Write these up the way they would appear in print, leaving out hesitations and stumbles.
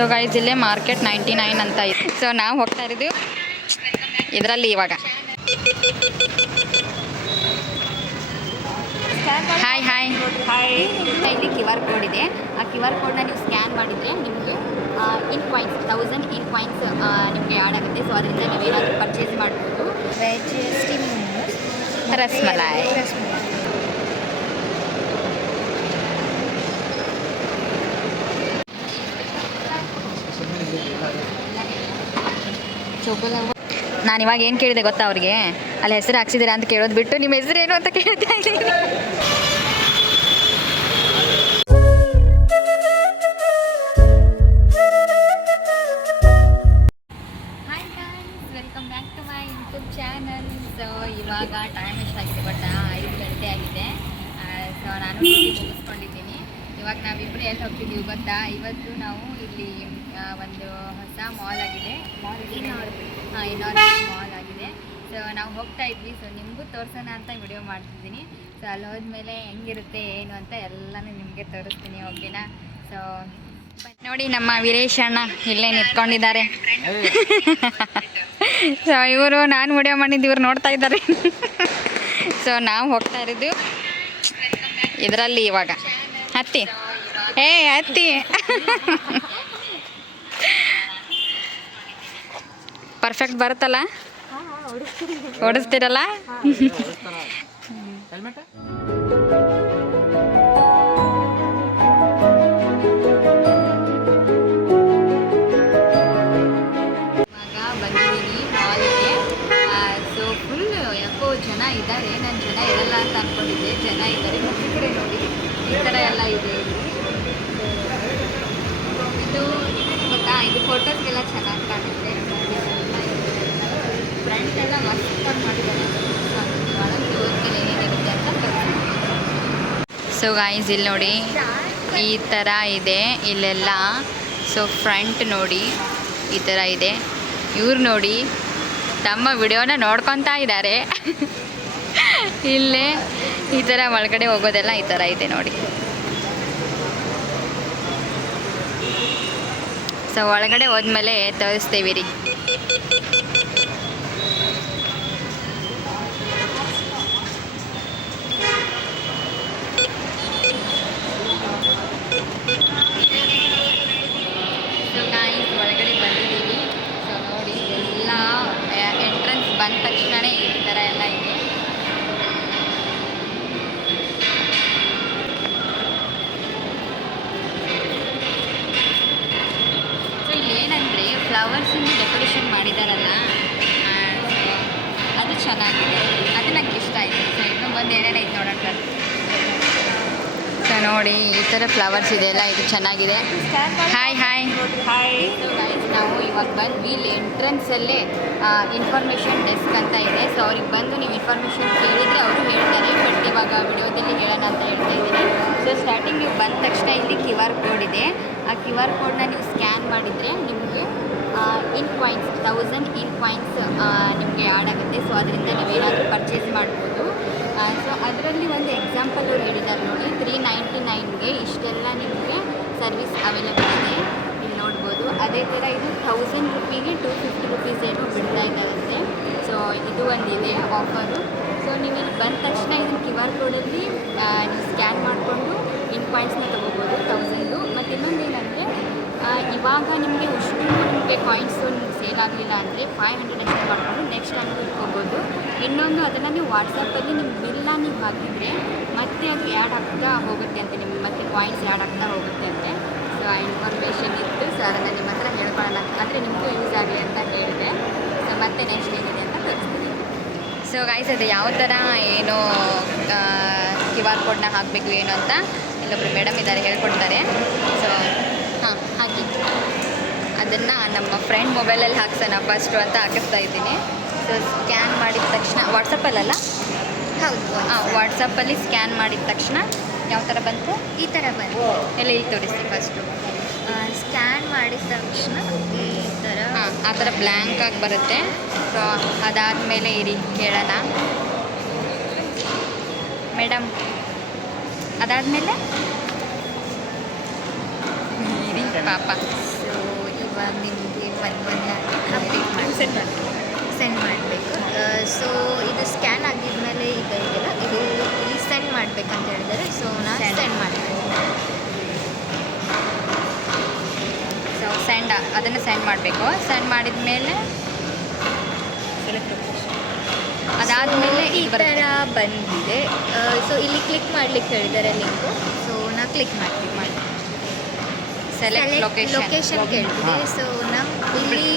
So guys ಇಲ್ಲೇ market 99 ಅಂತ ಇದೆ. ಸೊ ನಾವು ಹೋಗ್ತಾ ಇರೋದು ಇದರಲ್ಲಿ ಇವಾಗ. Hi hi hi. ಇಲ್ಲಿ ಕ್ಯೂ ಆರ್ ಕೋಡ್ ಇದೆ. ಆ ಕ್ಯೂ ಆರ್ ಕೋಡ್ನ ನೀವು ಸ್ಕ್ಯಾನ್ ಮಾಡಿದರೆ ನಿಮಗೆ ಇನ್ ಕಾಯಿನ್ಸ್ 1000 ಇನ್ ಕಾಯಿನ್ಸ್ ನಿಮಗೆ ಆ್ಯಡ್ ಆಗುತ್ತೆ. ಸೊ ಅದರಿಂದ ನೀವೇನಾದರೂ ಪರ್ಚೇಸ್ ಮಾಡ್ಬೋದು. Veg steam momos, rasmalai. ನಾನು ಇವಾಗ ಏನು ಕೇಳಿದೆ ಗೊತ್ತಾ ಅವ್ರಿಗೆ, ಅಲ್ಲಿ ಹೆಸರು ಹಾಕ್ಸಿದ್ದೀರಾ ಅಂತ ಕೇಳೋದು ಬಿಟ್ಟು ನಿಮ್ಮ ಹೆಸರು ಏನು ಅಂತ ಕೇಳ್ತಾ ಇದ್ದೀನಿ. Hi guys, welcome back to my YouTube channel. So ಇವಾಗ ಟೈಮ್ ಎಷ್ಟಾಗಿದೆ ಗೊತ್ತಾ? 5 ಗಂಟೆ ಆಗಿದೆ. ಸೊ ನಾನು ಮುಗಿಸ್ಕೊಂಡಿದ್ದೀನಿ. ಇವಾಗ ನಾವಿಬ್ಬರು ಎಲ್ಲಿ ಹೋಗ್ತಿದ್ದೀವಿ ಗೊತ್ತಾ? ಇವತ್ತು ನಾವು ಇಲ್ಲಿ ಒಂದು ಹೊಸ ಮಾಲ್ ಆಗಿದೆ, ಇನಾರ್ಬಿಟ್ ಮಾಲ್ ಆಗಿದೆ. ಸೊ ನಾವು ಹೋಗ್ತಾ ಇದ್ವಿ. ಸೊ ನಿಮಗೂ ತೋರಿಸೋಣ ಅಂತ ವಿಡಿಯೋ ಮಾಡ್ತಿದ್ದೀನಿ. ಸೊ ಅಲ್ಲಿ ಹೋದ್ಮೇಲೆ ಹೆಂಗಿರುತ್ತೆ ಏನು ಅಂತ ಎಲ್ಲನೂ ನಿಮಗೆ ತೋರಿಸ್ತೀನಿ, ಓಕೆನಾ? ಸೊ ನೋಡಿ, ನಮ್ಮ ವೀರೇಶ್ ಅಣ್ಣ ಇಲ್ಲೇ ನಿಂತ್ಕೊಂಡಿದ್ದಾರೆ. ಸೊ ಇವರು ನಾನು ವಿಡಿಯೋ ಮಾಡಿದ್ದು ಇವ್ರು ನೋಡ್ತಾ ಇದ್ದಾರೆ. ಸೊ ನಾವು ಹೋಗ್ತಾ ಇರೋದು ಇದರಲ್ಲಿ ಇವಾಗ. ಹತ್ತಿ ಹತ್ತಿ. ಪರ್ಫೆಕ್ಟ್ ಬರುತ್ತಲ್ಲ? ಓಡಿಸ್ತೀರಲ್ಲ? ಬಂದಿದ್ದೀನಿ ಮಾಲಿಗೆ. ಸೊ ಫುಲ್ ಯಾಕೋ ಜನ ಇದ್ದಾರೆ. ನಾನು ಜನ ಇರಲ್ಲ ಅಂತ ಅಂದ್ಕೊಂಡಿದ್ದೆ, ಜನ ಇದ್ದಾರೆ. ಮತ್ತು ಈ ಕಡೆ ನೋಡಿ, ಈ ಥರ ಎಲ್ಲ ಇದೆ ಇಲ್ಲಿ. ಇದು ಗೊತ್ತಾ, ಇದು ಫೋಟೋಸ್ಗೆಲ್ಲ ಚೆನ್ನಾಗಿ ಕಾಣುತ್ತೆ. ಫ್ರಂಟ್ ಎಲ್ಲ ಮಸ್ತ್ ಮಾಡಿದ್ದಾರೆ. ಒಳಗೆ ಹೋಗ್ತೀನಿ ಏನೇನಿರುತ್ತೆ ಅಂತ. ಸೊ ಗಾಯ್ಸ್ ಇಲ್ಲಿ ನೋಡಿ, ಈ ಥರ ಇದೆ ಇಲ್ಲೆಲ್ಲ. ಸೊ ಫ್ರಂಟ್ ನೋಡಿ ಈ ಥರ ಇದೆ. ಇವ್ರು ನೋಡಿ ತಮ್ಮ ವಿಡಿಯೋನ ನೋಡ್ಕೊತಾ ಇದ್ದಾರೆ. ಇಲ್ಲೇ ಈ ಥರ ಒಳಗಡೆ ಹೋಗೋದೆಲ್ಲ ಈ ಥರ ಇದೆ ನೋಡಿ. ಸೊ ಒಳಗಡೆ ಹೋದ್ಮೇಲೆ ತೋರಿಸ್ತೀವಿ ರೀ. ಸೊ ಗಾಯ್ಸ್ ಒಳಗಡೆ ಬಂದಿದ್ದೀವಿ. ಸೊ ನೋಡಿ, ಎಲ್ಲ ಎಂಟ್ರೆನ್ಸ್ ಬಂದ ತಕ್ಷಣವೇ ಈ ಥರ ಎಲ್ಲ ಇದೆ. ಸೊ ಏನಂದರೆ ಫ್ಲವರ್ಸಿಂದ ಡೆಕೋರೇಷನ್ ಮಾಡಿದಾರಲ್ಲ, ಅದು ಚೆನ್ನಾಗಿದೆ. ಅದು ನಂಗೆ ಇಷ್ಟ ಆಯಿತು. ಸೊ ಇನ್ನೂ ಬಂದು ಏನೇನೈತೆ ನೋಡೋಣ. ಸೊ ನೋಡಿ, ಈ ಥರ ಫ್ಲವರ್ಸ್ ಇದೆಯಲ್ಲ, ಇದು ಚೆನ್ನಾಗಿದೆ. Hi hi hi. So guys ನಾವು ಇವಾಗ ಬಂದ್ವಿ. ಇಲ್ಲಿ ಎಂಟ್ರೆನ್ಸಲ್ಲೇ ಇನ್ಫಾರ್ಮೇಷನ್ ಡೆಸ್ಕ್ ಅಂತ ಇದೆ. ಸೊ ಅವ್ರಿಗೆ ಬಂದು ನೀವು ಇನ್ಫಾರ್ಮೇಷನ್ ಕೇಳಿದರೆ ಅವರು ಹೇಳ್ತಾರೆ. ಬಟ್ ಇವಾಗ ವಿಡಿಯೋದಲ್ಲಿ ಹೇಳೋಣ ಅಂತ ಹೇಳ್ತಾ ಇದ್ದೀನಿ. ಸೊ ಸ್ಟಾರ್ಟಿಂಗ್ ನೀವು ಬಂದ ತಕ್ಷಣ ಇಲ್ಲಿ ಕ್ಯೂ ಆರ್ ಕೋಡ್ ಇದೆ. ಆ ಕ್ಯೂ ಆರ್ ಕೋಡ್ನ ನೀವು ಸ್ಕ್ಯಾನ್ ಮಾಡಿದರೆ ನಿಮಗೆ ಇನ್ ಕಾಯಿನ್ಸ್ 1000 ಇನ್ ಕಾಯಿನ್ಸ್ ನಿಮಗೆ ಆ್ಯಡ್ ಆಗುತ್ತೆ. ಸೊ ಅದರಿಂದ ನೀವೇನಾದರೂ ಪರ್ಚೇಸ್ ಮಾಡ್ಬೋದು. ಸೊ ಅದರಲ್ಲಿ ಒಂದು ಎಕ್ಸಾಂಪಲ್ ಅವ್ರು ಹೇಳಿದ್ದಾರೆ ನೋಡಿ, 399ಗೆ ಇಷ್ಟೆಲ್ಲ ನಿಮಗೆ ಸರ್ವಿಸ್ ಅವೈಲೇಬಲ್ ಇದೆ, ಇಲ್ಲಿ ನೋಡ್ಬೋದು. ಅದೇ ಥರ ಇದು 1000 ರುಪಿಗೆ 250 ರುಪೀಸ್ ಏನೋ ಬಿಡ್ತಾ ಇದ್ದಾರಂತೆ. ಸೊ ಇದು ಒಂದಿದೆ ಆಫರು. ಸೊ ನೀವು ಇಲ್ಲಿ ಬಂದ ತಕ್ಷಣ ಇದನ್ನು ಕ್ಯೂ ಆರ್ ಕೋಡಲ್ಲಿ ನೀವು ಸ್ಕ್ಯಾನ್ ಮಾಡಿಕೊಂಡು ಇನ್ ಕಾಯಿನ್ಸ್ನ ತೊಗೋಬೋದು 1000. ಮತ್ತು ಇನ್ನೊಂದು ಏನಂದರೆ, ಇವಾಗ ನಿಮಗೆ ಅಷ್ಟು ನಿಮಗೆ ಕಾಯಿನ್ಸು ನಿಮ್ಗೆ ಸೇಲ್ ಆಗಲಿಲ್ಲ ಅಂದರೆ 500 ಅಷ್ಟು ಮಾಡಿಕೊಂಡು ನೆಕ್ಸ್ಟ್ ಟೈಮ್ ಇಟ್ಕೋಬೋದು. ಇನ್ನೊಂದು, ಅದನ್ನು ನೀವು ವಾಟ್ಸಪ್ಪಲ್ಲಿ ನಿಮ್ಮ ಬಿಲ್ನ ನೀವು ಹಾಕಿದರೆ ಮತ್ತೆ ಅದು ಆ್ಯಡ್ ಆಗ್ತಾ ಹೋಗುತ್ತೆ ಅಂತೆ, ನಿಮ್ಗೆ ಮತ್ತೆ ಕಾಯಿನ್ಸ್ ಆ್ಯಡ್ ಆಗ್ತಾ ಹೋಗುತ್ತೆ ಅಂತೆ. ಸೊ ಆ ಇನ್ಫಾರ್ಮೇಷನ್ ಇತ್ತು. ಸೊ ಅದನ್ನು ನಿಮ್ಮ ಹತ್ರ ಹೇಳ್ಕೊಳ್ಳೋಣ ಅಂದರೆ ನಿಮಗೂ ಯೂಸ್ ಆಗಲಿ ಅಂತ ಹೇಳಿದೆ. ಸೊ ಮತ್ತೆ ನೆಕ್ಸ್ಟ್ ಏನಿದೆ ಅಂತ ತೋರಿಸ್ತೀನಿ. ಸೊ ಗಾಯ್ಸ್ ಅದು ಯಾವ ಥರ ಏನು ಕ್ಯೂ ಆರ್ ಕೋಡ್ನ ಹಾಕಬೇಕು ಏನು ಅಂತ ಇಲ್ಲೊಬ್ರು ಮೇಡಮ್ ಇದ್ದಾರೆ, ಹೇಳ್ಕೊಡ್ತಾರೆ. ಸೊ ಹಾಂ ಹಾಕಿ, ಅದನ್ನು ನಮ್ಮ ಫ್ರೆಂಡ್ ಮೊಬೈಲಲ್ಲಿ ಹಾಕ್ಸೋಣ ಫಸ್ಟು ಅಂತ ಹಾಕಿಸ್ತಾ ಇದ್ದೀನಿ. ಸೊ ಸ್ಕ್ಯಾನ್ ಮಾಡಿದ ತಕ್ಷಣ ವಾಟ್ಸಪ್ಪಲ್ಲ, ಹೌದು, ವಾಟ್ಸಪ್ಪಲ್ಲಿ ಸ್ಕ್ಯಾನ್ ಮಾಡಿದ ತಕ್ಷಣ ಯಾವ ಥರ ಬಂತು? ಈ ಥರ ಬಂತು. ಎಲ್ಲ ಇಲ್ಲಿ ತೋರಿಸಿ ಫಸ್ಟು. ಸ್ಕ್ಯಾನ್ ಮಾಡಿದ ತಕ್ಷಣ ಈ ಥರ, ಆ ಥರ ಬ್ಲ್ಯಾಂಕ್ ಆಗಿ ಬರುತ್ತೆ. ಸೊ ಅದಾದಮೇಲೆ ಇರಿ ಕೇಳೋಣ ಮೇಡಮ್. ಅದಾದಮೇಲೆ ಇರಿ ಪಾಪ. ಸೊ ಇವಾಗ ನಿಮಗೆ ಬಂದು ಅಪ್ಡೇಟ್ ಮಾಡಿ ಸೆಂಡ್ ಮಾಡಬೇಕು. ಸೊ ಇದು ಸ್ಕ್ಯಾನ್ ಆಗಿದ್ಮೇಲೆ ಇದೆಯಲ್ಲ, ಇದು ಇಲ್ಲಿ ಸೆಂಡ್ ಮಾಡಬೇಕಂತ ಹೇಳಿದ್ದಾರೆ. ಸೊ ನಾನು ಸೆಂಡ್ ಮಾಡ್ತೀನಿ. ಸೊ ಅದನ್ನು ಸೆಂಡ್ ಮಾಡಬೇಕು. ಸೆಂಡ್ ಮಾಡಿದ ಮೇಲೆ ಅದಾದಮೇಲೆ ಈ ಥರ ಬಂದಿದೆ. ಸೊ ಇಲ್ಲಿ ಕ್ಲಿಕ್ ಮಾಡ್ಲಿಕ್ಕೆ ಹೇಳಿದ್ದಾರೆ ಲಿಂಕು. ಸೊ ನಾ ಕ್ಲಿಕ್ ಮಾಡ್ತೀನಿ. ಸೆಲೆಕ್ಟ್ ಲೊಕೇಶನ್ ಕೇಳ್ತಿದೆ. ಸೊ ನಮ್ಗೆ ಇಲ್ಲಿ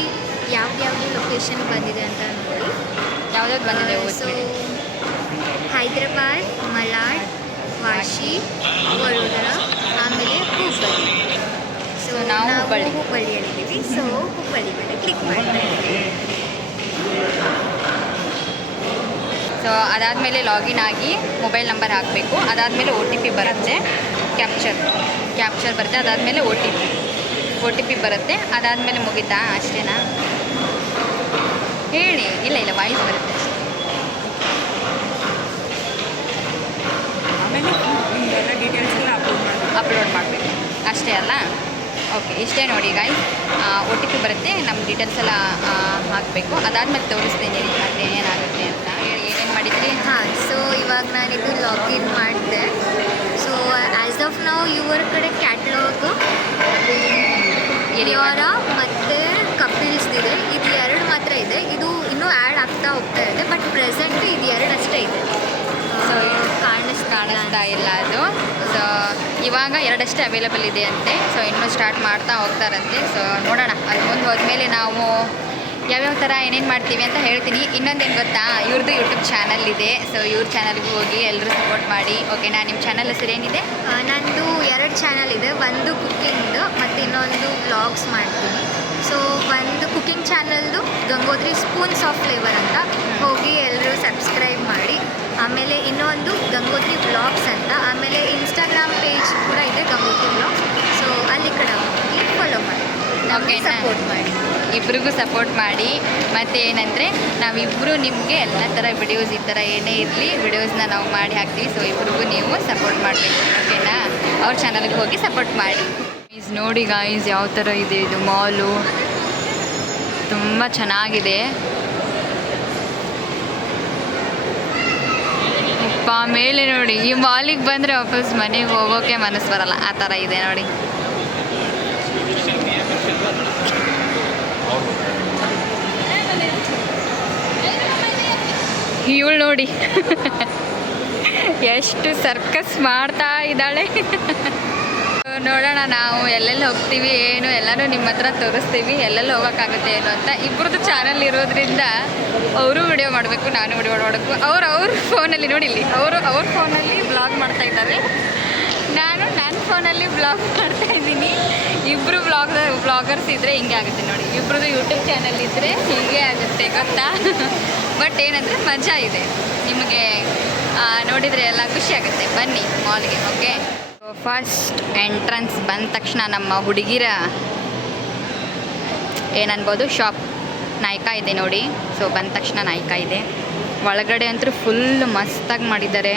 ಯಾವ್ದು ಲೊಕೇಶನ್ ಬಂದಿದೆ ಅಂತ ನೋಡಿ. ಯಾವ್ದಾವ್ದು ಬಂದಿದೆ ಸೊ ಹೈದ್ರಾಬಾದ್, ಮಲಾಡ್, ವಾಶಿ, ವಡೋದರ, ಆಮೇಲೆ ಹುಬ್ಬಳ್ಳಿ. ಸೊ ನಾವು ಹುಬ್ಬಳ್ಳಿಯಲ್ಲಿದ್ದೀವಿ. ಸೊ ಹುಬ್ಬಳ್ಳಿ ಮೇಲೆ ಕ್ಲಿಕ್ ಮಾಡ್ತಾ ಇದ್ದೀವಿ. ಸೊ ಅದಾದಮೇಲೆ ಲಾಗಿನ್ ಆಗಿ ಮೊಬೈಲ್ ನಂಬರ್ ಹಾಕಬೇಕು. ಅದಾದಮೇಲೆ OTP ಬರುತ್ತೆ, ಕ್ಯಾಪ್ಚರ್ ಬರುತ್ತೆ. ಅದಾದಮೇಲೆ OTP ಬರುತ್ತೆ. ಅದಾದಮೇಲೆ ಮುಗಿತಾ? ಅಷ್ಟೇನಾ? ಹೇಳಿ. ಇಲ್ಲ ವಾಯ್ಸ್ ಬರುತ್ತೆ ಅಷ್ಟೇ. ಆಮೇಲೆ ಎಲ್ಲ ಡೀಟೇಲ್ಸ್ ಎಲ್ಲ ಅಪ್ಲೋಡ್ ಮಾಡಬೇಕು ಅಷ್ಟೇ ಅಲ್ಲ? ಓಕೆ, ಇಷ್ಟೇ ನೋಡಿ ಗಾಯ್ಸ್. OTP ಬರುತ್ತೆ, ನಮ್ಮ ಡೀಟೇಲ್ಸ್ ಎಲ್ಲ ಹಾಕಬೇಕು. ಅದಾದಮೇಲೆ ತೋರಿಸ್ತೀನಿ ಮತ್ತೆ ಏನಾಗುತ್ತೆ ಅಂತ. ಏನೇನು ಮಾಡಿದ್ರಿ? ಹಾಂ, ಸೊ ಇವಾಗ ನಾನಿದು ಲಾಗಿನ್ ಮಾಡಿದೆ. ಸೊ ಆ್ಯಸ್ ಆಫ್ ನಾವು ಇವರ ಕಡೆ ಕ್ಯಾಟ್ಲಾಗು ಇರಿಯೋರ ಮತ್ತು ಕಪಿಲ್ಸ್ದಿದೆ. ಇದು 2 ಮಾತ್ರ ಇದೆ. ಇದು ಇನ್ನೂ ಆ್ಯಡ್ ಆಗ್ತಾ ಹೋಗ್ತಾ ಇದೆ. ಬಟ್ ಪ್ರೆಸೆಂಟ್ ಇದು 2 ಅಷ್ಟೇ ಇದೆ. ಸೊ ಕಾಣಿಸ್ತಾ ಇಲ್ಲ ಅದು. ಸೊ ಇವಾಗ 2 ಅಷ್ಟೇ ಅವೈಲೇಬಲ್ ಇದೆ ಅಂತೆ. ಸೊ ಇನ್ನೂ ಸ್ಟಾರ್ಟ್ ಮಾಡ್ತಾ ಹೋಗ್ತಾರಂತೆ. ಸೊ ನೋಡೋಣ, ಅದು ಮುಂದೆ ಹೋದ್ಮೇಲೆ ನಾವು ಯಾವ್ಯಾವ ಥರ ಏನೇನು ಮಾಡ್ತೀವಿ ಅಂತ ಹೇಳ್ತೀನಿ. ಇನ್ನೊಂದೇನು ಗೊತ್ತಾ, ಇವ್ರದ್ದು ಯೂಟ್ಯೂಬ್ ಚಾನಲ್ ಇದೆ. ಸೊ ಇವ್ರ ಚಾನಲ್ಗೂ ಹೋಗಿ ಎಲ್ಲರೂ ಸಪೋರ್ಟ್ ಮಾಡಿ. ಓಕೆನಾ? ನಿಮ್ಮ ಚಾನಲ್ ಹೆಸರು ಏನಿದೆ? ನಂದು 2 ಚಾನಲ್ ಇದೆ. ಒಂದು ಕುಕ್ಕಿಂಗ್ದು ಮತ್ತು ಇನ್ನೊಂದು ವ್ಲಾಗ್ಸ್ ಮಾಡ್ತೀನಿ. ಸೊ ಒಂದು ಕುಕ್ಕಿಂಗ್ ಚಾನಲ್ದು ಗಂಗೋತ್ರಿ ಸ್ಪೂನ್ಸ್ ಆಫ್ ಫ್ಲೇವರ್ ಅಂತ, ಹೋಗಿ ಎಲ್ಲರೂ ಸಬ್ಸ್ಕ್ರೈಬ್ ಮಾಡಿ. ಆಮೇಲೆ ಇನ್ನೊಂದು ಗಂಗೋತ್ರಿ ವ್ಲಾಗ್ಸ್ ಅಂತ. ಆಮೇಲೆ ಇನ್ಸ್ಟಾಗ್ರಾಮ್ ಪೇಜ್ ಕೂಡ ಇದೆ, ಗಂಗೋತ್ರಿ ವ್ಲಾಗ್ಸ್. ಸೊ ಅಲ್ಲಿ ಕಡೆ ಹೋಗಿ ಫಾಲೋ ಮಾಡಿ, ಓಕೆ, ಸಪೋರ್ಟ್ ಮಾಡಿ. ಇಬ್ರಿಗೂ ಸಪೋರ್ಟ್ ಮಾಡಿ. ಮತ್ತು ಏನಂದರೆ ನಾವಿಬ್ಬರು ನಿಮಗೆ ಎಲ್ಲ ಥರ ವಿಡಿಯೋಸ್, ಈ ಥರ ಏನೇ ಇರಲಿ ವಿಡಿಯೋಸ್ನ ನಾವು ಮಾಡಿ ಹಾಕ್ತೀವಿ. ಸೊ ಇಬ್ರಿಗೂ ನೀವು ಸಪೋರ್ಟ್ ಮಾಡಬೇಕು. ಓಕೆನಾ? ಅವ್ರ ಚಾನಲ್ಗೆ ಹೋಗಿ ಸಪೋರ್ಟ್ ಮಾಡಿ. ನೋಡಿ ಗಾಯ್ಸ್, ಯಾವ ಥರ ಇದೆ ಇದು ಮಾಲು. ತುಂಬ ಚೆನ್ನಾಗಿದೆ. ಮೇಲೆ ನೋಡಿ, ಈ ಮಾಲಿಗೆ ಬಂದರೆ ವಾಪಸ್ ಮನೆಗೆ ಹೋಗೋಕ್ಕೆ ಮನಸ್ಸು ಬರಲ್ಲ, ಆ ಥರ ಇದೆ ನೋಡಿ. ಇವಳು ನೋಡಿ ಎಷ್ಟು ಸರ್ಕಸ್ ಮಾಡ್ತಾ ಇದ್ದಾಳೆ. ನೋಡೋಣ, ನಾವು ಎಲ್ಲೆಲ್ಲಿ ಹೋಗ್ತೀವಿ ಏನು ಎಲ್ಲನೂ ನಿಮ್ಮ ಹತ್ರ ತೋರಿಸ್ತೀವಿ. ಎಲ್ಲೆಲ್ಲಿ ಹೋಗೋಕ್ಕಾಗುತ್ತೆ ಏನು ಅಂತ. ಇಬ್ಬರದ್ದು ಚಾನಲ್ ಇರೋದ್ರಿಂದ ಅವರು ವಿಡಿಯೋ ಮಾಡಬೇಕು, ನಾನು ವಿಡಿಯೋ ಮಾಡಬೇಕು. ಅವ್ರ ಫೋನಲ್ಲಿ ನೋಡಿ, ಇಲ್ಲಿ ಅವ್ರ ಫೋನಲ್ಲಿ ಬ್ಲಾಗ್ ಮಾಡ್ತಾ ಇದ್ದಾರೆ, ನಾನು ನನ್ನ ಫೋನಲ್ಲಿ ಬ್ಲಾಗ್ ಮಾಡ್ತಾ ಇದ್ದೀನಿ. ಇಬ್ಬರು ಬ್ಲಾಗರ್ಸ್ ಇದ್ದರೆ ಹಿಂಗೆ ಆಗುತ್ತೆ ನೋಡಿ. ಇಬ್ಬರದ್ದು ಯೂಟ್ಯೂಬ್ ಚಾನಲ್ ಇದ್ದರೆ ಹೀಗೆ ಆಗುತ್ತೆ, ಗೊತ್ತಾ? ಬಟ್ ಏನಂದರೆ ಮಜಾ ಇದೆ. ನಿಮಗೆ ನೋಡಿದರೆ ಎಲ್ಲ ಖುಷಿ ಆಗುತ್ತೆ. ಬನ್ನಿ ಮಾಲ್ಗೆ. ಓಕೆ, ಫಸ್ಟ್ ಎಂಟ್ರೆನ್ಸ್ ಬಂದ ತಕ್ಷಣ ನಮ್ಮ ಹುಡುಗಿರ ಏನನ್ಬೋದು, ಶಾಪ್ ನಾಯ್ಕ ಇದೆ ನೋಡಿ. ಸೊ ಬಂದ ತಕ್ಷಣ ನಾಯ್ಕ ಇದೆ. ಒಳಗಡೆ ಅಂತೂ ಫುಲ್ ಮಸ್ತಾಗಿ ಮಾಡಿದ್ದಾರೆ.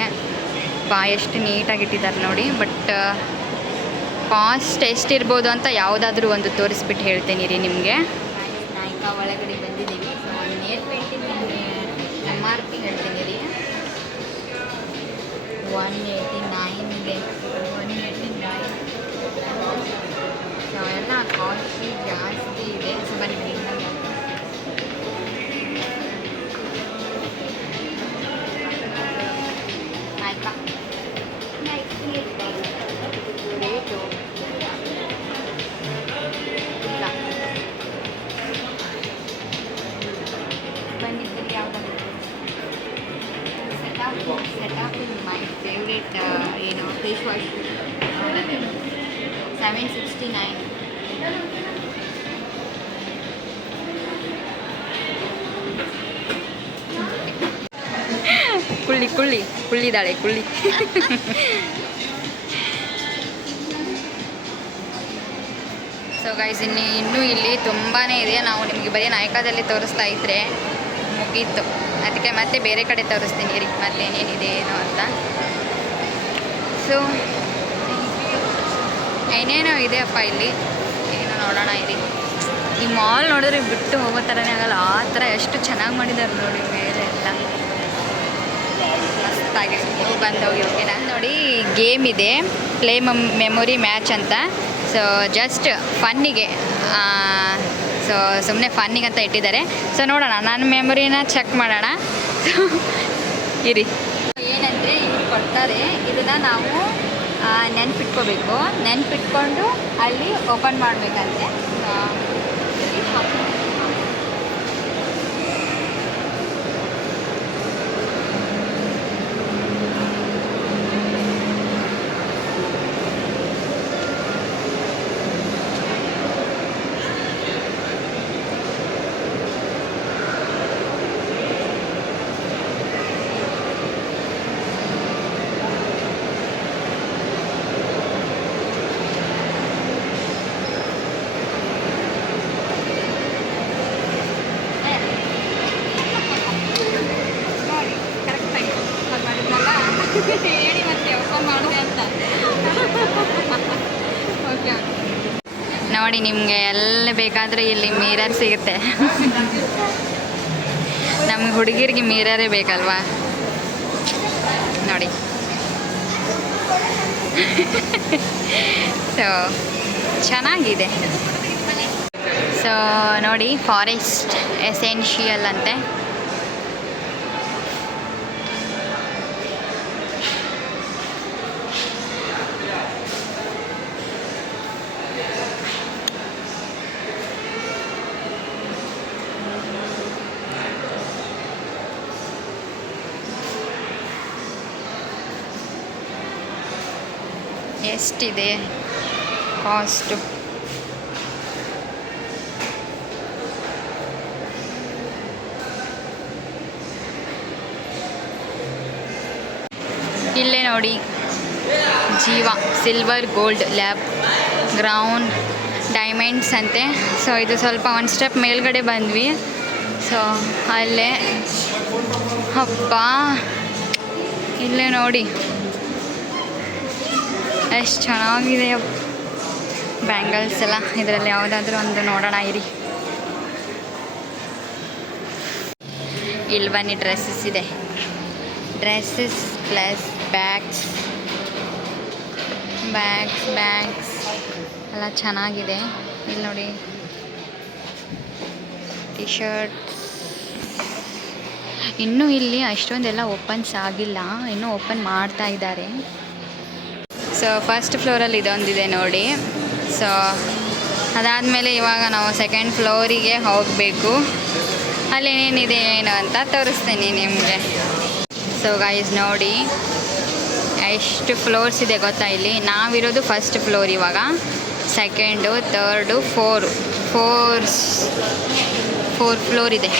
ಎಷ್ಟು ನೀಟಾಗಿ ಇಟ್ಟಿದ್ದಾರೆ ನೋಡಿ. ಬಟ್ ಕಾಸ್ಟ್ ಎಷ್ಟಿರ್ಬೋದು ಅಂತ ಯಾವುದಾದ್ರೂ ಒಂದು ತೋರಿಸ್ಬಿಟ್ಟು ಹೇಳ್ತೀನಿ ರೀ ನಿಮಗೆ. ನಾಯ್ಕ ಒಳಗಡೆ ಬಂದಿದ್ದೀವಿ. ಸೊ ನೇರ್ ಪೇಂಟಿಂಗ್ MRP ಹೇಳ್ತೀನಿ ರೀ, 189 ಇದೆ. 189. ಸೊ ಎಲ್ಲ ಕಾಸ್ಟ್ಲಿ ಜಾಸ್ತಿ ಇದೆ. ಸೊ ಬನ್ನಿ ಆಯ್ತಾ ರೇಟು ಇಲ್ಲ. ಬನ್ನಿ ಯಾವುದಾದ್ರು ಸೆಟಪ್ ಮೈ ಫೇವ್ರೇಟ್ ಏನು ಫೇಸ್ ವಾಶ್ 769. ಕುಳ್ಳಿದಾಳೆ ಕುಳ್ಳಿ. ಸೊ ಗೈಸ್, ಇನ್ನೂ ಇಲ್ಲಿ ತುಂಬಾ ಇದೆ. ನಾವು ನಿಮಗೆ ಬರೀ ನಾಯಕದಲ್ಲಿ ತೋರಿಸ್ತಾ ಇದ್ದರೆ ಮುಗೀತು. ಅದಕ್ಕೆ ಮತ್ತೆ ಬೇರೆ ಕಡೆ ತೋರಿಸ್ತೀನಿ ರೀ, ಮತ್ತೇನೇನಿದೆ ಏನೋ ಅಂತ. ಸೊ ಏನೇನೋ ಇದೆಯಪ್ಪ ಇಲ್ಲಿ, ಏನೋ ನೋಡೋಣ ಇರಿ. ಈ ಮಾಲ್ ನೋಡಿದ್ರೆ ಬಿಟ್ಟು ಹೋಗೋ ಥರನೇ ಆಗಲ್ಲ, ಆ ಥರ ಎಷ್ಟು ಚೆನ್ನಾಗಿ ಮಾಡಿದ್ದಾರೆ ನೋಡಿ ಮೇಲೆ ಎಲ್ಲ ಮಸ್ತಾಗಿದೆ. ನೀವು ಬಂದೋಗಿ ಓಕೆನಾ. ನೋಡಿ ಗೇಮ್ ಇದೆ, ಪ್ಲೇ ಮೆಮೊರಿ ಮ್ಯಾಚ್ ಅಂತ. ಸೊ ಜಸ್ಟ್ ಫನ್ನಿಗೆ, ಸೊ ಸುಮ್ಮನೆ ಫನ್ನಿಗೆ ಅಂತ ಇಟ್ಟಿದ್ದಾರೆ. ಸೊ ನೋಡೋಣ, ನನ್ನ ಮೆಮೊರಿನ ಚೆಕ್ ಮಾಡೋಣ. ಇರಿ, ಏನಂದರೆ ಇವ್ರು ಕೊಡ್ತಾರೆ, ಇದನ್ನು ನಾವು ನೆನ್ಪಿಟ್ಕೋಬೇಕು. ನೆನ್ಪಿಟ್ಕೊಂಡು ಅಲ್ಲಿ ಓಪನ್ ಮಾಡಬೇಕಂತೆ. ಹೇಳಿ ಮತ್ತೆ ಓಪನ್ ಮಾಡಿದೆ ಅಂತ. ಓಕೆ, ನೋಡಿ ನಿಮಗೆ ಎಲ್ಲ ಬೇಕಾದರೆ ಇಲ್ಲಿ ಮಿರರ್ ಸಿಗುತ್ತೆ. ನಮ್ಗೆ ಹುಡುಗಿರಿಗೆ ಮಿರರೇ ಬೇಕಲ್ವಾ ನೋಡಿ. ಸೊ ಚೆನ್ನಾಗಿದೆ. ಸೊ ನೋಡಿ, ಫಾರೆಸ್ಟ್ ಎಸೆನ್ಷಿಯಲ್ ಅಂತೆ. ಎಷ್ಟಿದೆ ಕಾಸ್ಟು? ಇಲ್ಲೇ ನೋಡಿ, ಜೀವ silver gold lab ground diamonds ಅಂತೆ. ಸೊ ಇದು ಸ್ವಲ್ಪ ಒಂದು ಸ್ಟೆಪ್ ಮೇಲ್ಗಡೆ ಬಂದ್ವಿ. ಸೊ ಅಲ್ಲೇ ಹಬ್ಬ, ಇಲ್ಲೇ ನೋಡಿ ಎಷ್ಟು ಚೆನ್ನಾಗಿದೆ ಬ್ಯಾಂಗಲ್ಸ್ ಎಲ್ಲ. ಇದರಲ್ಲಿ ಯಾವುದಾದ್ರೂ ಒಂದು ನೋಡೋಣ ಇರಿ. ಇಲ್ಲಿ ಬನ್ನಿ, ಡ್ರೆಸ್ಸಸ್ ಇದೆ. ಡ್ರೆಸ್ಸಸ್ ಪ್ಲಸ್ ಬ್ಯಾಗ್ಸ್ ಎಲ್ಲ ಚೆನ್ನಾಗಿದೆ. ಇಲ್ಲಿ ನೋಡಿ, ಟಿ ಶರ್ಟ್. ಇನ್ನೂ ಇಲ್ಲಿ ಅಷ್ಟೊಂದೆಲ್ಲ ಓಪನ್ಸ್ ಆಗಿಲ್ಲ, ಇನ್ನೂ ಓಪನ್ ಮಾಡ್ತಾ ಇದ್ದಾರೆ. ಸೊ ಫಸ್ಟ್ ಫ್ಲೋರಲ್ಲಿ ಇದೊಂದಿದೆ ನೋಡಿ. ಸೊ ಅದಾದಮೇಲೆ ಇವಾಗ ನಾವು ಸೆಕೆಂಡ್ ಫ್ಲೋರಿಗೆ ಹೋಗಬೇಕು. ಅಲ್ಲಿ ಏನೇನಿದೆ ಏನು ಅಂತ ತೋರಿಸ್ತೀನಿ ನಿಮಗೆ. ಸೊ ಗೈಸ್ ನೋಡಿ, ಎಷ್ಟು ಫ್ಲೋರ್ಸ್ ಇದೆ ಗೊತ್ತಾ ಇಲ್ಲಿ. ನಾವಿರೋದು ಫಸ್ಟ್ ಫ್ಲೋರ್, ಇವಾಗ ಸೆಕೆಂಡು, ತರ್ಡು, ಫೋರ್ ಫ್ಲೋರ್ ಇದೆ.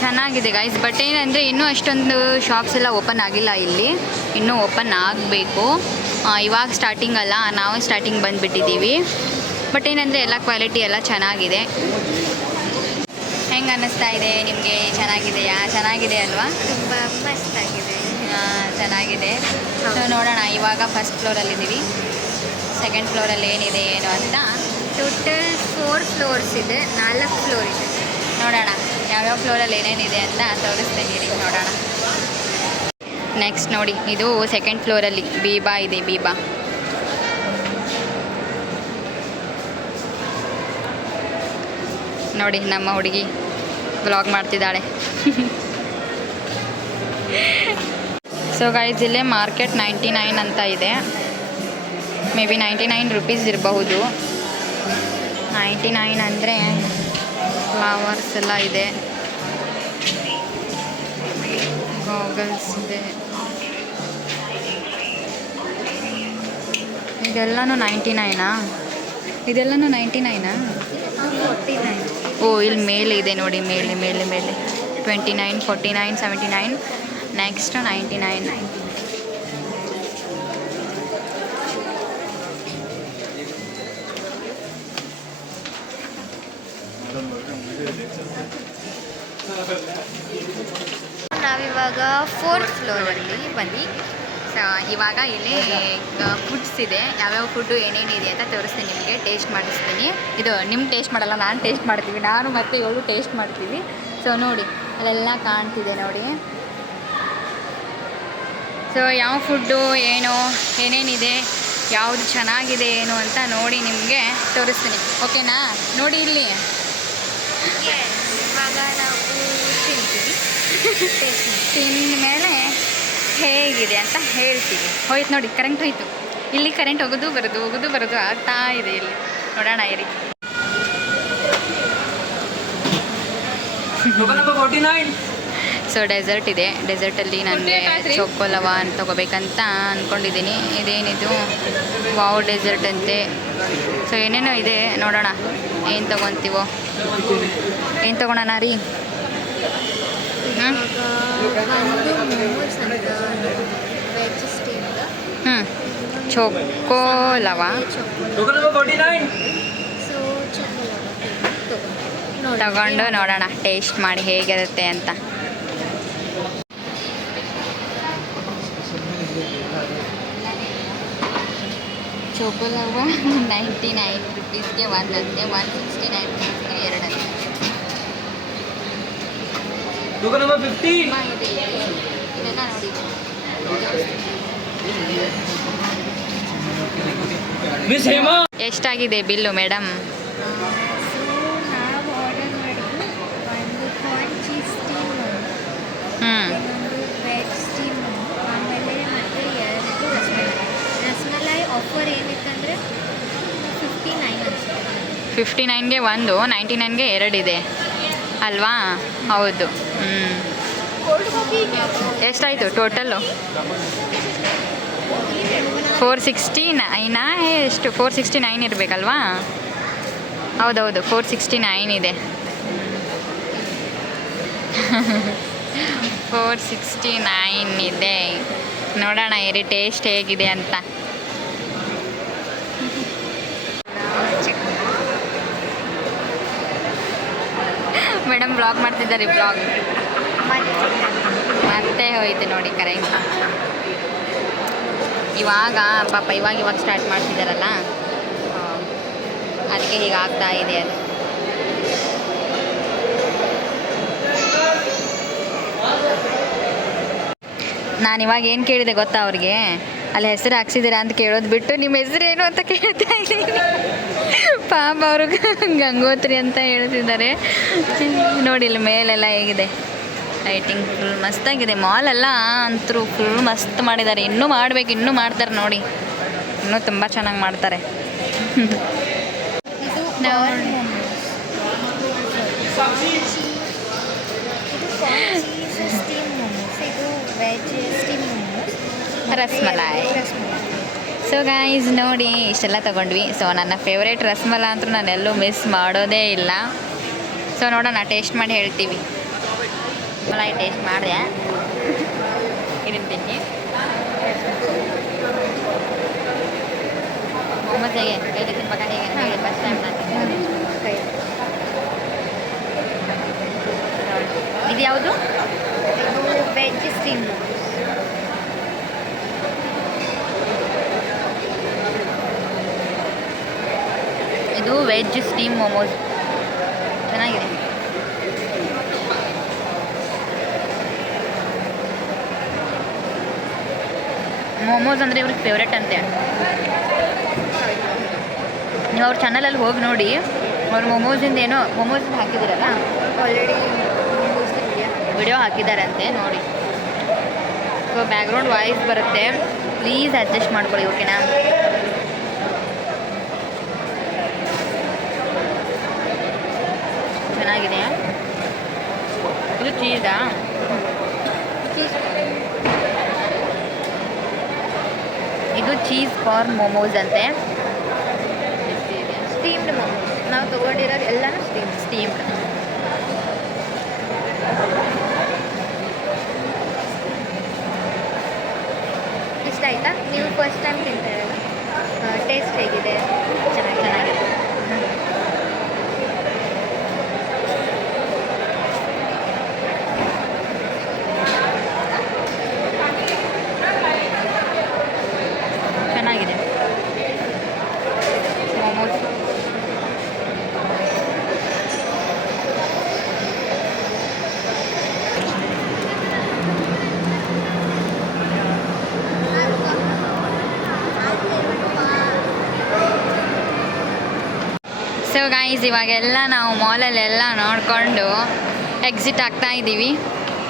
ಚೆನ್ನಾಗಿದೆ ಗೈಸ್. ಬಟ್ ಏನಂದರೆ ಇನ್ನೂ ಅಷ್ಟೊಂದು ಶಾಪ್ಸ್ ಎಲ್ಲ ಓಪನ್ ಆಗಿಲ್ಲ ಇಲ್ಲಿ, ಇನ್ನೂ ಓಪನ್ ಆಗಬೇಕು. ಇವಾಗ ಸ್ಟಾರ್ಟಿಂಗ್ ಅಲ್ಲ, ನಾವು ಸ್ಟಾರ್ಟಿಂಗ್ ಬಂದುಬಿಟ್ಟಿದ್ದೀವಿ. ಬಟ್ ಏನಂದರೆ ಎಲ್ಲ ಕ್ವಾಲಿಟಿ ಎಲ್ಲ ಚೆನ್ನಾಗಿದೆ. ಹೆಂಗೆ ಅನ್ನಿಸ್ತಾ ಇದೆ ನಿಮಗೆ? ಚೆನ್ನಾಗಿದೆಯಾ? ಚೆನ್ನಾಗಿದೆ ಅಲ್ವಾ? ತುಂಬ ಮಸ್ತಾಗಿದೆ. ಚೆನ್ನಾಗಿದೆ. ಸೊ ನೋಡೋಣ, ಇವಾಗ ಫಸ್ಟ್ ಫ್ಲೋರಲ್ಲಿದ್ದೀವಿ. ಸೆಕೆಂಡ್ ಫ್ಲೋರಲ್ಲಿ ಏನಿದೆ ಏನು ಅಂತ. ಟೋಟಲ್ 4 ಫ್ಲೋರ್ಸ್ ಇದೆ, 4 ಫ್ಲೋರ್ ಇದೆ. ನೋಡೋಣ ಯಾವ್ಯಾವ ಫ್ಲೋರಲ್ಲಿ ಏನೇನಿದೆ ಅಂತ ತೋರಿಸ್ತೀನಿ ರೀ, ನೋಡೋಣ. ನೆಕ್ಸ್ಟ್ ನೋಡಿ, ಇದು ಸೆಕೆಂಡ್ ಫ್ಲೋರಲ್ಲಿ ಬೀಬಾ ಇದೆ. ಬೀಬಾ ನೋಡಿ, ನಮ್ಮ ಹುಡುಗಿ ವ್ಲಾಗ್ ಮಾಡ್ತಿದ್ದಾಳೆ. ಸೊ ಗೈಸ್, ಇಲ್ಲೇ ಮಾರ್ಕೆಟ್ 99 ಅಂತ ಇದೆ. ಮೇ ಬಿ 99 ರುಪೀಸ್ ಇರಬಹುದು. 99 ಅಂದರೆ ಫ್ಲವರ್ಸ್ ಎಲ್ಲ ಇದೆ, ಗಾಗಲ್ಸ್ ಇದೆ. ಇದೆಲ್ಲನೂ 99ನಾ? ಇದೆಲ್ಲನೂ 99ನಾ? 49. ಓ, ಇಲ್ಲಿ ಮೇಲೆ ಇದೆ ನೋಡಿ, ಮೇಲೆ 29, 49, 79, ನೆಕ್ಸ್ಟ್ 99. ನಾವಿವಾಗ 4th ಫ್ಲೋರಲ್ಲಿ ಬಂದ್ವಿ. ಸೊ ಇವಾಗ ಇಲ್ಲಿ ಫುಡ್ಸ್ ಇದೆ, ಯಾವ್ಯಾವ ಫುಡ್ಡು ಏನೇನಿದೆ ಅಂತ ತೋರಿಸ್ತೀನಿ ನಿಮಗೆ, ಟೇಸ್ಟ್ ಮಾಡಿಸ್ತೀನಿ. ಇದು ನಿಮ್ಗೆ ಟೇಸ್ಟ್ ಮಾಡಲ್ಲ, ನಾನು ಟೇಸ್ಟ್ ಮಾಡ್ತೀವಿ, ನಾನು ಮತ್ತು ಇವಳು ಟೇಸ್ಟ್ ಮಾಡ್ತೀವಿ. ಸೊ ನೋಡಿ ಅಲ್ಲೆಲ್ಲ ಕಾಣ್ತಿದೆ ನೋಡಿ. ಸೊ ಯಾವ ಫುಡ್ಡು ಏನು ಏನೇನಿದೆ, ಯಾವುದು ಚೆನ್ನಾಗಿದೆ ಏನು ಅಂತ ನೋಡಿ ನಿಮಗೆ ತೋರಿಸ್ತೀನಿ, ಓಕೆನಾ? ನೋಡಿ ಇಲ್ಲಿ ಇವಾಗ ನಾವು ತಿಂತೀವಿ. ತಿಂದ ಮೇಲೆ ಹೇಗಿದೆ ಅಂತ ಹೇಳ್ತೀವಿ. ಹೋಯ್ತು ನೋಡಿ, ಕರೆಂಟ್ ಹೋಯ್ತು. ಇಲ್ಲಿ ಕರೆಂಟ್ ಹೋಗೋದು ಬರೋದು ಆಗ್ತಾ ಇದೆ ಇಲ್ಲಿ. ನೋಡೋಣ ಇರಿ. ಸೊ ಡೆಸರ್ಟ್ ಇದೆ, ಡೆಸರ್ಟಲ್ಲಿ ನನಗೆ ಚೊಕೊಲವ ಅಂತ ತೊಗೋಬೇಕಂತ ಅಂದ್ಕೊಂಡಿದ್ದೀನಿ. ಇದೇನಿದು ವಾವ್ ಡೆಸರ್ಟ್ ಅಂತೆ. ಸೊ ಏನೇನೋ ಇದೆ, ನೋಡೋಣ ಏನು ತೊಗೊತೀವೋ. ಏನು ತೊಗೊಳೋಣ ರೀ? ಚೊಕೊಲವ ತಗೊಂಡು ನೋಡೋಣ ಟೇಸ್ಟ್ ಮಾಡಿ ಹೇಗಿರುತ್ತೆ ಅಂತ. ಚೊಕೊಲವ 99 ರುಪೀಸ್ಗೆ ಒಂದಂತೆ, 169 ರುಪೀಸ್ಗೆ ಎರಡಂತೆ. ಇದೆಲ್ಲ ನೋಡಿ. ಎಷ್ಟಾಗಿದೆ ಬಿಲ್ಲು ಮೇಡಮ್? ನಾವು ಆರ್ಡರ್ ಮಾಡಿದ್ದು ಒಂದು ಕಾರ್ನ್ ಚೀಸ್ ಸ್ಟೀಮ್, ಒಂದು ವೆಜ್ ಸ್ಟೀಮ್, ಆಮೇಲೆ ಮತ್ತು ಎರಡು ರಸಮಲೈ ಆಫರ್ ಏನಿತ್ತಂದರೆ 59 ಅನಿಸುತ್ತೆ. 59ಗೆ ಒಂದು, 99ಗೆ ಎರಡಿದೆ ಅಲ್ವಾ? ಹೌದು. ಎಷ್ಟಾಯಿತು ಟೋಟಲ್ಲು? 469 ಎಷ್ಟು? 469 ಇರಬೇಕಲ್ವಾ? ಹೌದೌದು, 469 ಇದೆ. 469 ಇದೆ. ನೋಡೋಣ ಇರಿ ಟೇಸ್ಟ್ ಹೇಗಿದೆ ಅಂತ. ಮೇಡಮ್ ಬ್ಲಾಗ್ ಮಾಡ್ತಿದ್ದಾರೆ, ಬ್ಲಾಗ್ ಮತ್ತೆ ಹೋಯ್ತು ನೋಡಿ ಕರೆಂಟ್. ಇವಾಗ ಪಾಪ ಇವಾಗ ಸ್ಟಾರ್ಟ್ ಮಾಡ್ತಿದ್ದಾರಲ್ಲ, ಅದಕ್ಕೆ ಹೀಗೆ ಆಗ್ತಾ ಇದೆ ಅದು. ನಾನಿವಾಗ ಏನು ಕೇಳಿದೆ ಗೊತ್ತಾ ಅವ್ರಿಗೆ? ಅಲ್ಲಿ ಹೆಸರು ಹಾಕ್ಸಿದ್ದೀರಾ ಅಂತ ಕೇಳೋದು ಬಿಟ್ಟು ನಿಮ್ಮ ಹೆಸರೇನು ಅಂತ ಕೇಳ್ತಾ ಇದ್ದೀನಿ. ಪಾಪ ಅವರು ಗಂಗೋತ್ರಿ ಅಂತ ಹೇಳ್ತಿದ್ದಾರೆ. ನೋಡಿ ಇಲ್ಲಿ ಮೇಲೆಲ್ಲ ಹೇಗಿದೆ ಲೈಟಿಂಗ್, ಫುಲ್ ಮಸ್ತಾಗಿದೆ. ಮಾಲೆಲ್ಲ ಅಂತೂ ಫುಲ್ ಮಸ್ತ್ ಮಾಡಿದ್ದಾರೆ. ಇನ್ನೂ ಮಾಡಬೇಕು, ಇನ್ನೂ ಮಾಡ್ತಾರೆ ನೋಡಿ, ಇನ್ನೂ ತುಂಬ ಚೆನ್ನಾಗಿ ಮಾಡ್ತಾರೆ. ರಸ್ಮಲಾಯ್. ಸೊ ಗೈಸ್ ನೋಡಿ ಇಷ್ಟೆಲ್ಲ ತೊಗೊಂಡ್ವಿ. ಸೊ ನನ್ನ ಫೇವ್ರೇಟ್ ರಸ್ಮಲೈ ಅಂತೂ ನಾನು ಎಲ್ಲೂ ಮಿಸ್ ಮಾಡೋದೇ ಇಲ್ಲ. ಸೊ ನೋಡೋಣ ಟೇಸ್ಟ್ ಮಾಡಿ ಹೇಳ್ತೀವಿ. ಮಲೈ ಟೇಸ್ಟ್ ಮಾಡಿದೆ, ಇದನ್ನು ತಿನ್ನಿ. ಮೊಹಮ್ಮದ್ ಹೇಗೆ ಕೈಲಿ ತಿನ್ಬೇಕ ಹೇಗೆ ಹೇಳಿ, ಫಸ್ಟ್ ಟೈಮ್ ನಾನು ತಿಂತೀನಿ. ಇದು ಯಾವುದು? Veg steam. ಇದು ವೆಜ್ ಸ್ಟೀಮ್ ಮೊಮೋಸ್, ಚೆನ್ನಾಗಿದೆ. ಮೊಮೋಸ್ ಅಂದರೆ ಇವ್ರಿಗೆ ಫೇವ್ರೇಟ್ ಅಂತೆ. ನೀವು ಅವ್ರ ಚಾನಲಲ್ಲಿ ಹೋಗಿ ನೋಡಿ, ಅವ್ರು ಮೊಮೋಸಿಂದ ಏನೋ ಮೊಮೋಸ್ ಹಾಕಿದ್ದೀರಲ್ಲ, ಆಲ್ರೆಡಿ ವಿಡಿಯೋ ಹಾಕಿದ್ದಾರಂತೆ ನೋಡಿ. ಸೊ ಬ್ಯಾಕ್ಗ್ರೌಂಡ್ ವಾಯ್ಸ್ ಬರುತ್ತೆ, ಪ್ಲೀಸ್ ಅಡ್ಜಸ್ಟ್ ಮಾಡ್ಕೊಳ್ಳಿ, ಓಕೆನಾ? ಚೆನ್ನಾಗಿದೆ. ಇದು ಚೀಸಾ? ಇದು ಚೀಸ್ ಕಾರ್ನ್ ಮೊಮೋಸ್ ಅಂತೆ. ಸ್ಟೀಮ್ಡ್ ಮೊಮೋಸ್ ನಾವು ತೊಗೊಂಡಿರೋದು ಎಲ್ಲನೂ ಸ್ಟೀಮ್ಡ್. ಇಷ್ಟ ಆಯಿತಾ? ನೀವು ಫಸ್ಟ್ ಟೈಮ್ ತಿಂತಾ ಇರೋದು, ಟೇಸ್ಟ್ ಹೇಗಿದೆ? ಚೆನ್ನಾಗಿದೆ. ಗೈಸ್ ಇವಾಗೆಲ್ಲ ನಾವು ಮಾಲಲ್ಲೆಲ್ಲ ನೋಡಿಕೊಂಡು ಎಕ್ಸಿಟ್ ಆಗ್ತಾ ಇದ್ದೀವಿ.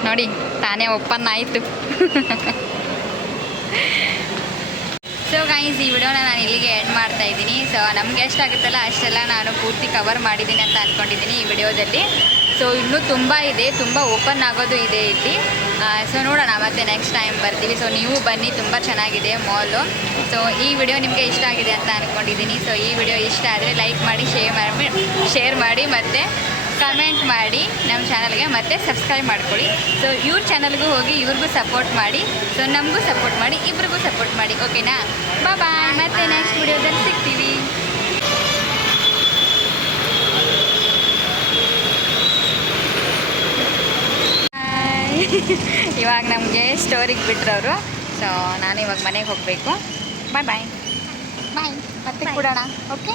ನೋಡಿ ತಾನೇ ಓಪನ್ ಆಯಿತು. ಸೊ ಗೈಸ್ ಈ ವಿಡಿಯೋನ ನಾನು ಇಲ್ಲಿಗೆ ಎಂಡ್ ಮಾಡ್ತಾ ಇದ್ದೀನಿ. ಸೊ ನಮ್ಗೆ ಎಷ್ಟಾಗುತ್ತಲ್ಲ ಅಷ್ಟೆಲ್ಲ ನಾನು ಪೂರ್ತಿ ಕವರ್ ಮಾಡಿದ್ದೀನಿ ಅಂತ ಅಂದ್ಕೊಂಡಿದ್ದೀನಿ ಈ ವಿಡಿಯೋದಲ್ಲಿ. ಸೊ ಇನ್ನೂ ತುಂಬ ಇದೆ, ತುಂಬ ಓಪನ್ ಆಗೋದು ಇದೆ ಇಲ್ಲಿ. ಸೊ ನೋಡೋಣ ಮತ್ತೆ ನೆಕ್ಸ್ಟ್ ಟೈಮ್ ಬರ್ತೀವಿ. ಸೊ ನೀವು ಬನ್ನಿ, ತುಂಬ ಚೆನ್ನಾಗಿದೆ ಮಾಲು. ಸೊ ಈ ವಿಡಿಯೋ ನಿಮಗೆ ಇಷ್ಟ ಆಗಿದೆ ಅಂತ ಅಂದ್ಕೊಂಡಿದ್ದೀನಿ. ಸೊ ಈ ವಿಡಿಯೋ ಇಷ್ಟ ಆದರೆ ಲೈಕ್ ಮಾಡಿ, ಶೇರ್ ಮಾಡಿ ಮತ್ತು ಕಮೆಂಟ್ ಮಾಡಿ ನಮ್ಮ ಚಾನಲ್ಗೆ, ಮತ್ತು ಸಬ್ಸ್ಕ್ರೈಬ್ ಮಾಡ್ಕೊಳ್ಳಿ. ಸೊ ಇವ್ರ ಚಾನಲ್ಗೂ ಹೋಗಿ ಇವ್ರಿಗೂ ಸಪೋರ್ಟ್ ಮಾಡಿ. ಸೊ ನಮಗೂ ಸಪೋರ್ಟ್ ಮಾಡಿ, ಇಬ್ರಿಗೂ ಸಪೋರ್ಟ್ ಮಾಡಿ. ಓಕೆನಾ? ಬಾಯ್. ಮತ್ತೆ ನೆಕ್ಸ್ಟ್ ವಿಡಿಯೋದಲ್ಲಿ ಸಿಗ್ತೀವಿ. ಇವಾಗ ನಮಗೆ ಸ್ಟೋರಿಗೆ ಬಿಟ್ರವರು. ಸೊ ನಾನು ಇವಾಗ ಮನೆಗೆ ಹೋಗಬೇಕು. ಬಾಯ್. ಮತ್ತೆ ಕೊಡೋಣ. ಓಕೆ.